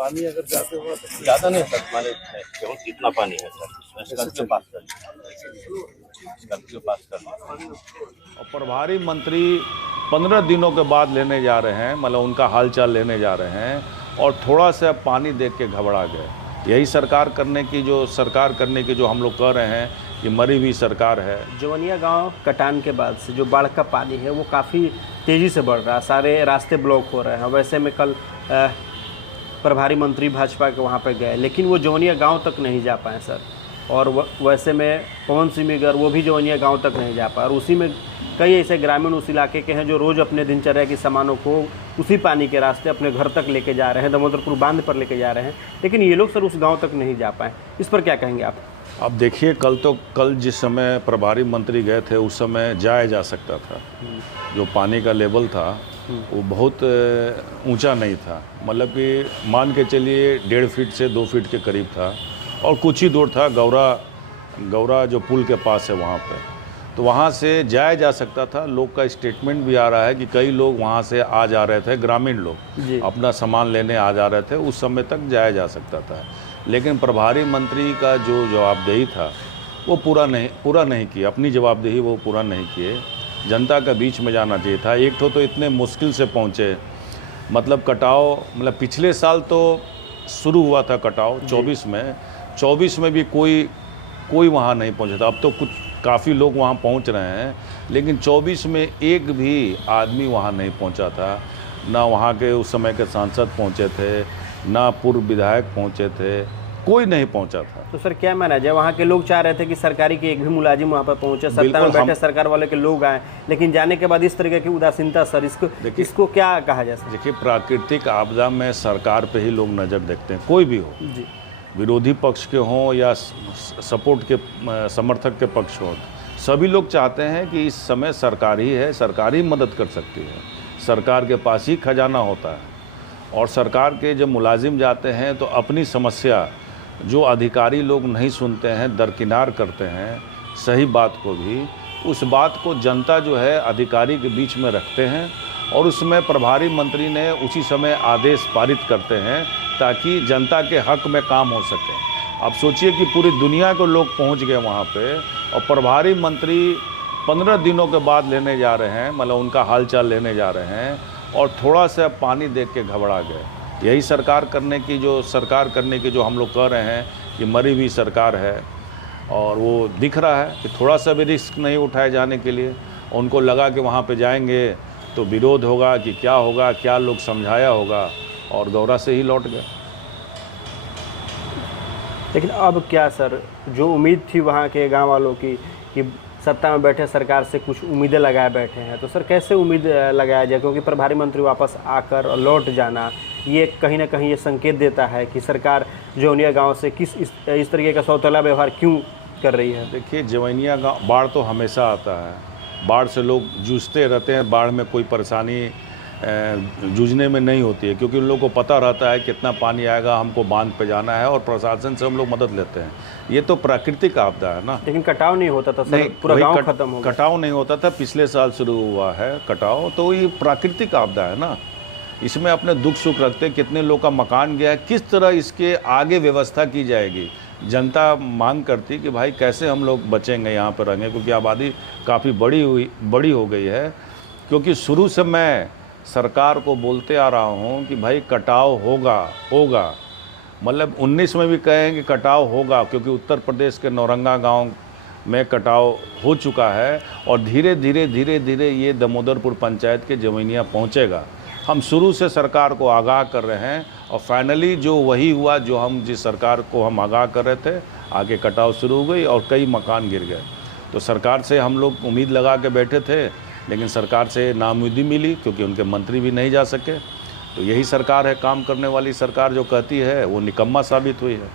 पानी अगर जाते हुआ तो ज़्यादा नहीं सर, माने केवल कितना पानी है सर, स्कॉर्पियो पास कर स्कॉर्पियो पास कर। और प्रभारी मंत्री 15 दिनों के बाद लेने जा रहे हैं, मतलब उनका हालचाल लेने जा रहे हैं, और थोड़ा सा पानी देख के घबरा गए। यही सरकार करने की जो हम लोग कह रहे हैं, ये मरी हुई सरकार है। जवनिया गांव कटान के बाद से जो बाढ़ का पानी है वो काफ़ी तेज़ी से बढ़ रहा है, सारे रास्ते ब्लॉक हो रहे हैं। वैसे में कल प्रभारी मंत्री भाजपा के वहाँ पर गए, लेकिन वो जवनिया गांव तक नहीं जा पाए सर। और वैसे में पवन सिंह मिगर वो भी जवनिया गांव तक नहीं जा पाए, और उसी में कई ऐसे ग्रामीण उस इलाके के हैं जो रोज़ अपने दिनचर्या के सामानों को उसी पानी के रास्ते अपने घर तक लेके जा रहे हैं, दामोदरपुर बांध पर लेके जा रहे हैं, लेकिन ये लोग सर उस गांव तक नहीं जा पाए। इस पर क्या कहेंगे आप? अब देखिए, कल जिस समय प्रभारी मंत्री गए थे उस समय जाया जा सकता था। जो पानी का लेवल था वो बहुत ऊंचा नहीं था, मतलब कि मान के चलिए 1.5 फीट से 2 फीट के करीब था, और कुछ ही दूर था गौरा जो पुल के पास है वहाँ पे, तो वहाँ से जाया जा सकता था। लोग का स्टेटमेंट भी आ रहा है कि कई लोग वहाँ से आ जा रहे थे, ग्रामीण लोग अपना सामान लेने आ जा रहे थे, उस समय तक जाया जा सकता था। लेकिन प्रभारी मंत्री का जो जवाबदेही था वो पूरा नहीं किया, अपनी जवाबदेही वो पूरा नहीं किए। जनता का बीच में जाना चाहिए था। एक तो इतने मुश्किल से पहुँचे, मतलब कटाव, मतलब पिछले साल तो शुरू हुआ था कटाव 24 में भी कोई वहाँ नहीं पहुँचा था। अब तो कुछ काफ़ी लोग वहाँ पहुँच रहे हैं, लेकिन 24 में एक भी आदमी वहाँ नहीं पहुँचा था। ना वहाँ के उस समय के सांसद पहुँचे थे, ना पूर्व विधायक पहुँचे थे, कोई नहीं पहुँचा था। तो सर क्या माना जाए, वहाँ के लोग चाह रहे थे कि सरकारी के एक भी मुलाजिम वहाँ पर पहुँचे, सत्ता में बैठे सरकार वाले के लोग आए, लेकिन जाने के बाद इस तरह की उदासीनता सर, इसको क्या कहा जाए? देखिए, प्राकृतिक आपदा में सरकार पे ही लोग नज़र देखते हैं, कोई भी हो जी, विरोधी पक्ष के हों या सपोर्ट के समर्थक के पक्ष हों, सभी लोग चाहते हैं कि इस समय सरकार ही है, सरकार ही मदद कर सकती है, सरकार के पास ही खजाना होता है। और सरकार के जब मुलाजिम जाते हैं तो अपनी समस्या जो अधिकारी लोग नहीं सुनते हैं, दरकिनार करते हैं सही बात को भी, उस बात को जनता जो है अधिकारी के बीच में रखते हैं, और उसमें प्रभारी मंत्री ने उसी समय आदेश पारित करते हैं ताकि जनता के हक में काम हो सके। अब सोचिए कि पूरी दुनिया के लोग पहुंच गए वहां पे, और प्रभारी मंत्री 15 दिनों के बाद लेने जा रहे हैं, मतलब उनका हालचाल लेने जा रहे हैं, और थोड़ा सा पानी देख के घबरा गए। यही सरकार करने की जो हम लोग कह रहे हैं कि मरी हुई सरकार है, और वो दिख रहा है कि थोड़ा सा भी रिस्क नहीं उठाए जाने के लिए। उनको लगा कि वहाँ पे जाएंगे तो विरोध होगा कि क्या होगा, क्या लोग समझाया होगा, और गौरा से ही लौट गए। लेकिन अब क्या सर, जो उम्मीद थी वहाँ के गांव वालों की कि सत्ता में बैठे सरकार से कुछ उम्मीदें लगाए बैठे हैं, तो सर कैसे उम्मीद लगाया जाए? क्योंकि प्रभारी मंत्री वापस आकर लौट जाना, ये कहीं ना कहीं ये संकेत देता है कि सरकार जवनिया गांव से इस तरीके का सौतेला व्यवहार क्यों कर रही है। देखिए, जवनिया गांव, बाढ़ तो हमेशा आता है, बाढ़ से लोग जूझते रहते हैं, बाढ़ में कोई परेशानी जूझने में नहीं होती है, क्योंकि उन लोगों को पता रहता है कितना पानी आएगा, हमको बांध पे जाना है, और प्रशासन से हम लोग मदद लेते हैं। ये तो प्राकृतिक आपदा है ना। लेकिन कटाव नहीं होता था सर, पूरा गांव खत्म हो गया। कटाव नहीं होता था, पिछले साल शुरू हुआ है कटाव, तो ये प्राकृतिक आपदा है ना। इसमें अपने दुख सुख रखते, कितने लोग का मकान गया है, किस तरह इसके आगे व्यवस्था की जाएगी। जनता मांग करती कि भाई कैसे हम लोग बचेंगे, यहाँ पर रहेंगे, क्योंकि आबादी काफ़ी बड़ी हो गई है। क्योंकि शुरू से मैं सरकार को बोलते आ रहा हूँ कि भाई कटाव होगा, मतलब 19 में भी कहें कि कटाव होगा, क्योंकि उत्तर प्रदेश के नौरंगा गांव में कटाव हो चुका है, और धीरे धीरे ये दामोदरपुर पंचायत के जवनिया पहुँचेगा। हम शुरू से सरकार को आगाह कर रहे हैं, और फाइनली जो वही हुआ जो जिस सरकार को हम आगाह कर रहे थे, आगे कटाव शुरू हो गई और कई मकान गिर गए। तो सरकार से हम लोग उम्मीद लगा के बैठे थे, लेकिन सरकार से नाउम्मीदी मिली, क्योंकि उनके मंत्री भी नहीं जा सके। तो यही सरकार है, काम करने वाली सरकार जो कहती है वो निकम्मा साबित हुई है।